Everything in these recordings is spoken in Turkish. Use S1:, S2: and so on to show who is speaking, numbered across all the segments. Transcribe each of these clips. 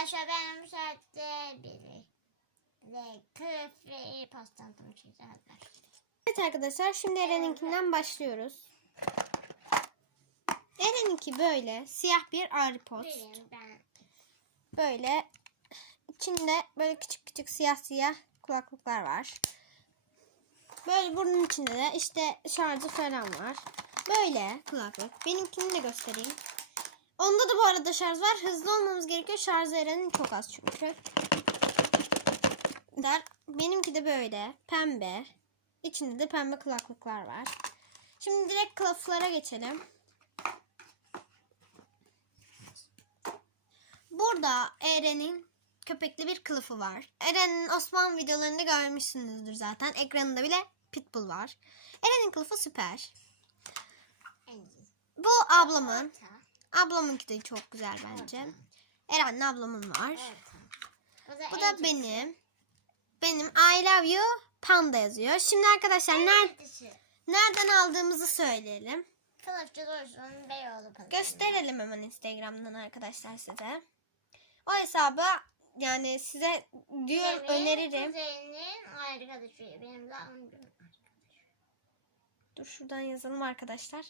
S1: Arkadaşlar ben bu saatte biri ve kılıfı pastantamı çekeceğiz.
S2: Evet arkadaşlar şimdi Eren'inkinden başlıyoruz. Eren'inki böyle siyah bir airpods.
S1: Benim ben.
S2: Böyle içinde böyle küçük küçük siyah siyah kulaklıklar var. Böyle bunun içinde de işte şarjı falan var. Böyle kulaklık. Benimkini de göstereyim. Onda da bu arada şarj var. Hızlı olmamız gerekiyor. Şarjı Eren'in çok az çünkü. Der. Benimki de böyle pembe. İçinde de pembe kulaklıklar var. Şimdi direkt kılıflara geçelim. Burada Eren'in köpekli bir kılıfı var. Eren'in Osman videolarında görmüşsünüzdür zaten. Ekranında bile Pitbull var. Eren'in kılıfı süper. Bu ablamın. Ablamınki de çok güzel bence. Eren'le ablamın var.
S1: Orta.
S2: Bu da benim. Benim I love you panda yazıyor. Şimdi arkadaşlar ner-
S1: Hangisi?
S2: nereden aldığımızı söyleyelim.
S1: Kılıfçı Dursun Beyoğlu kılıfı.
S2: Gösterelim hemen Instagram'dan arkadaşlar size. O hesabı yani size diyor
S1: Benim
S2: öneririm.
S1: Kuzenin arkadaşı. Benim de amcamın arkadaşı.
S2: Dur şuradan yazalım arkadaşlar.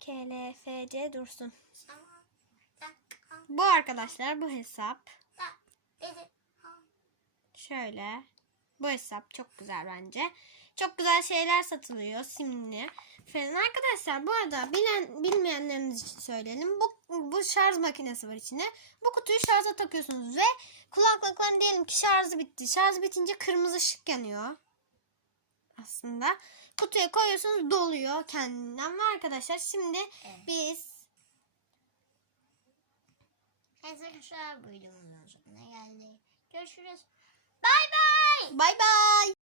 S2: KLFC dursun. Bu arkadaşlar bu hesap. Şöyle. Bu hesap çok güzel bence. Çok güzel şeyler satılıyor. Simli falan. Arkadaşlar bu arada bilen bilmeyenleriniz için söyleyelim. Bu, bu şarj makinesi var içinde. Bu kutuyu şarja takıyorsunuz ve kulaklıkların diyelim ki şarjı bitti. Şarj bitince kırmızı ışık yanıyor. Aslında. Kutuya koyuyorsunuz doluyor kendinden ve arkadaşlar şimdi
S1: Evet.
S2: biz
S1: Arkadaşlar videomuzun sonuna geldik. Görüşürüz. Bay bay.
S2: bay bay